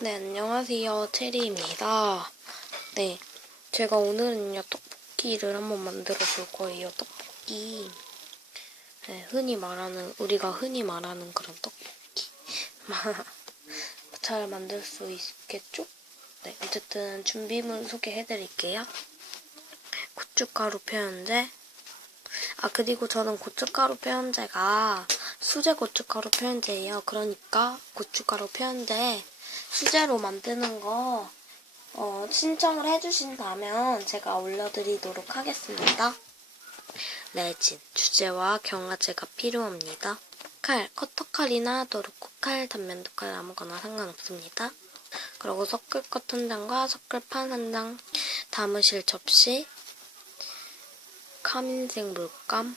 네, 안녕하세요. 체리입니다. 네, 제가 오늘은요, 떡볶이를 한번 만들어 볼 거예요. 떡볶이. 네, 흔히 말하는, 우리가 흔히 말하는 그런 떡볶이. 잘 만들 수 있겠죠? 네, 어쨌든 준비물 소개해 드릴게요. 고춧가루 표현제. 아, 그리고 저는 고춧가루 표현제가 수제 고춧가루 표현제예요. 그러니까 고춧가루 표현제 수제로 만드는 거 어, 신청을 해주신다면 제가 올려드리도록 하겠습니다. 레진, 주제와 경화제가 필요합니다. 칼, 커터칼이나 도르코칼, 단면도칼 아무거나 상관없습니다. 그리고 섞을 것한 장과 섞을 판 한 장, 담으실 접시, 카민색 물감,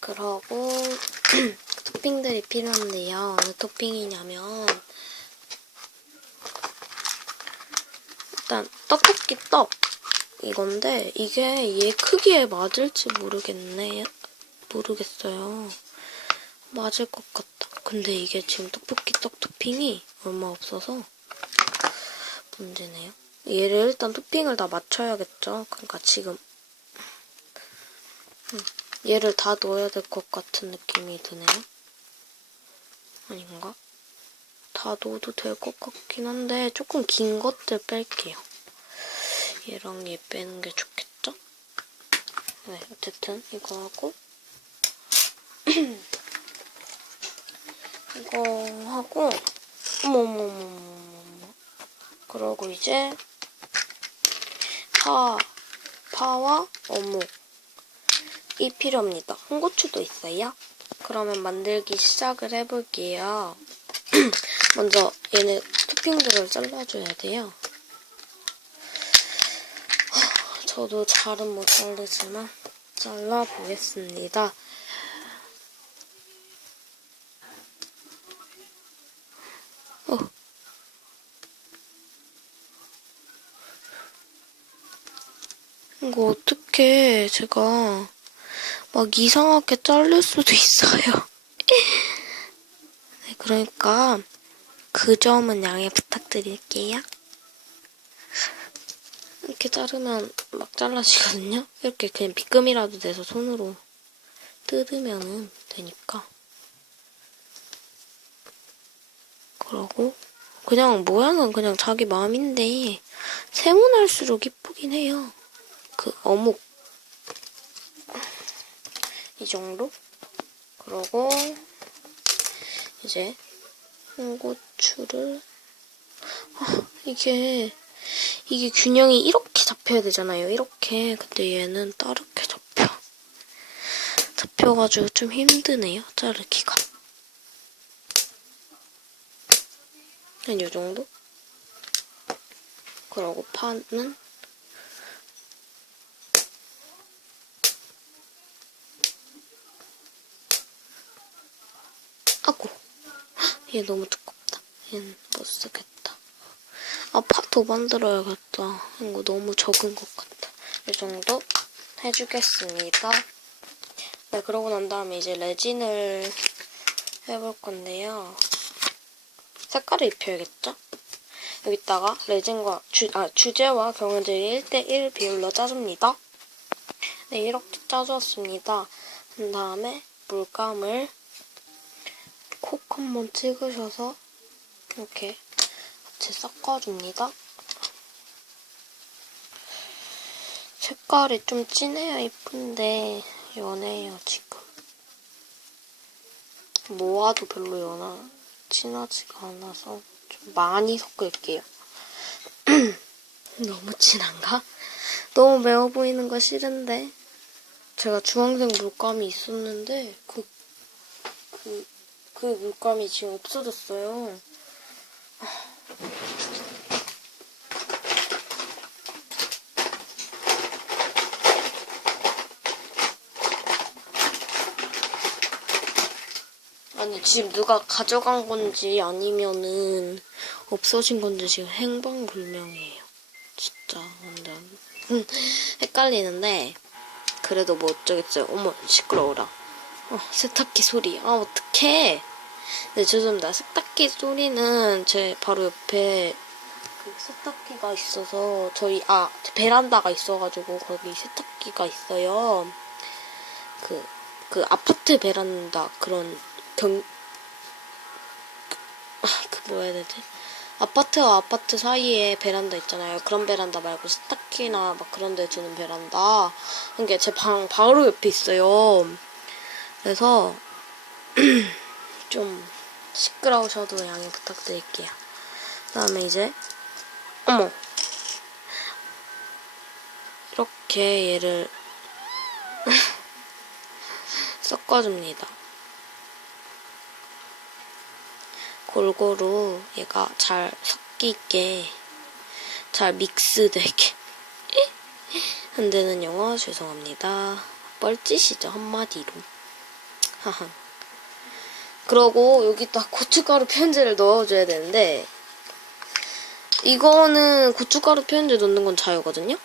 그러고 토핑들이 필요한데요. 어느 토핑이냐면 일단 떡볶이 떡 이건데 이게 얘 크기에 맞을지 모르겠네 모르겠어요. 맞을 것 같다. 근데 이게 지금 떡볶이 떡 토핑이 얼마 없어서 문제네요. 얘를 일단 토핑을 다 맞춰야겠죠. 그러니까 지금 음, 얘를 다 넣어야 될 것 같은 느낌이 드네요. 아닌가? 다 넣어도 될 것 같긴 한데 조금 긴 것들 뺄게요. 얘랑 얘 빼는 게 좋겠죠? 네, 어쨌든 이거 하고 이거 하고 어머머머머머 그러고 이제 파 파와 어묵 이 필요합니다. 홍고추도 있어요. 그러면 만들기 시작을 해볼게요. 먼저 얘네 토핑들을 잘라줘야 돼요. 저도 잘은 못 자르지만 잘라보겠습니다. 어. 이거 어떻게 제가 막 이상하게 자를 수도 있어요. 네, 그러니까 그 점은 양해 부탁드릴게요. 이렇게 자르면 막 잘라지거든요. 이렇게 그냥 비금이라도 내서 손으로 뜯으면 되니까. 그러고 그냥 모양은 그냥 자기 마음인데 세모날수록 이쁘긴 해요. 그 어묵 이 정도? 그러고 이제 홍고추를 아, 이게 이게 균형이 이렇게 잡혀야 되잖아요. 이렇게 근데 얘는 따르게 잡혀 잡혀가지고 좀 힘드네요. 자르기가 한 요 정도? 그러고 파는 아고 얘 너무 두껍다. 얘는 못 쓰겠다. 아, 파더 만들어야겠다. 이거 너무 적은 것 같다. 이 정도 해주겠습니다. 네, 그러고 난 다음에 이제 레진을 해볼 건데요. 색깔을 입혀야겠죠? 여기다가 레진과 주, 아, 주제와 경연제를 1대1 비율로 짜줍니다. 네, 이렇게 짜주었습니다. 그 다음에 물감을 콕 한번 찍으셔서 이렇게 같이 섞어줍니다. 색깔이 좀 진해야 이쁜데 연해요 지금. 모아도 별로 연하 진하지가 않아서 좀 많이 섞을게요. 너무 진한가? 너무 매워 보이는 거 싫은데 제가 주황색 물감이 있었는데 그 그, 그 물감이 지금 없어졌어요. 아니, 지금 누가 가져간 건지 아니면은 없어진 건지 지금 행방불명이에요. 진짜, 완전. 음, 헷갈리는데, 그래도 뭐 어쩌겠어요. 어머, 시끄러워라. 어, 세탁기 소리. 아, 어떡해. 네, 죄송합니다. 세탁기 소리는 제 바로 옆에 그 세탁기가 있어서 저희 아 베란다가 있어가지고 거기 세탁기가 있어요. 그그 아파트 베란다 그런 경 아, 그 뭐야 해야 되지? 아파트와 아파트 사이에 베란다 있잖아요. 그런 베란다 말고 세탁기나 막 그런 데 두는 베란다. 그게 제 방 바로 옆에 있어요. 그래서 좀 시끄러우셔도 양해 부탁드릴게요. 그 다음에 이제 어머 이렇게 얘를 섞어줍니다. 골고루 얘가 잘 섞이게 잘 믹스되게 흔드는 영어 죄송합니다. 뻘짓이죠 한마디로. 하하. 그러고 여기다 고춧가루 편지를 넣어줘야 되는데 이거는 고춧가루 편지 넣는 건 자유거든요.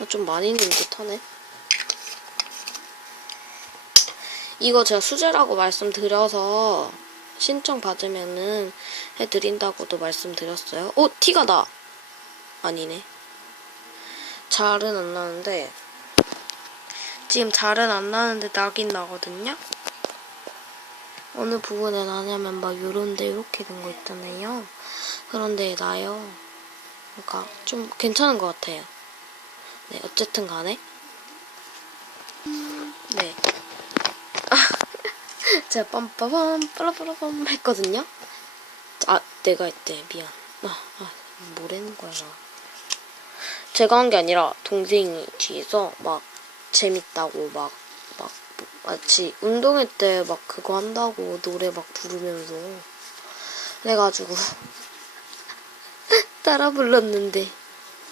아, 좀 많이 넣은 듯하네. 이거 제가 수제라고 말씀드려서 신청 받으면은 해드린다고도 말씀드렸어요. 오 티가 나. 아니네. 잘은 안 나는데 지금 잘은 안 나는데 나긴 나거든요. 어느 부분에 나냐면 막 요런데 이렇게 된 거 있잖아요. 그런데 나요. 그러니까 좀 괜찮은 것 같아요. 네, 어쨌든 간에. 네. 아, 제가 빰빠밤 빠라빠라밤 했거든요. 아, 내가 했대. 미안. 아, 아 뭐라는 거야. 제가 한 게 아니라 동생이 뒤에서 막 재밌다고 막, 막, 마치 운동회 때 막 그거 한다고 노래 막 부르면서. 그래가지고 따라 불렀는데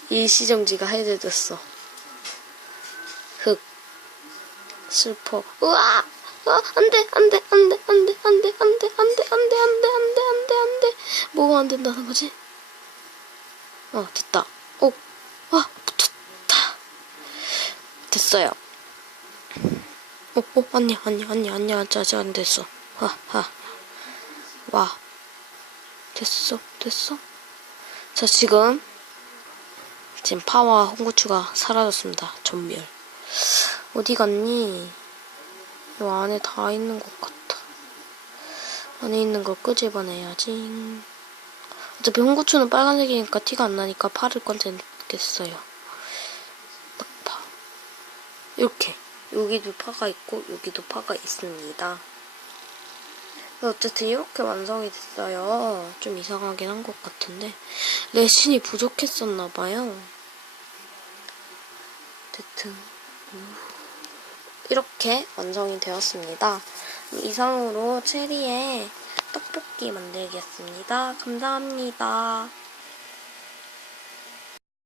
일시정지가 해제됐어. 흑. 슬퍼. 우와! 아, 안 돼, 안 돼, 안 돼, 안 돼, 안 돼, 안 돼, 안 돼, 안 돼, 안 돼, 안 돼, 안 돼, 안 돼. 뭐가 안 된다는 거지? 어, 됐다. 오, 와, 붙었다. 됐어요. 오, 오, 아니야, 아니야, 아니야, 아니야, 아직, 안 됐어. 와, 와, 와. 됐어, 됐어. 자, 지금, 지금 파와 홍고추가 사라졌습니다. 전멸. 어디 갔니? 이 안에 다 있는 것 같아. 안에 있는 걸 끄집어내야지. 어차피 홍고추는 빨간색이니까 티가 안 나니까 파를 꺼내겠어요. 이렇게. 여기도 파가 있고 여기도 파가 있습니다. 어쨌든 이렇게 완성이 됐어요. 좀 이상하긴 한 것 같은데 레신이 부족했었나봐요. 어쨌든 이렇게 완성이 되었습니다. 이상으로 체리의 떡볶이 만들기였습니다. 감사합니다.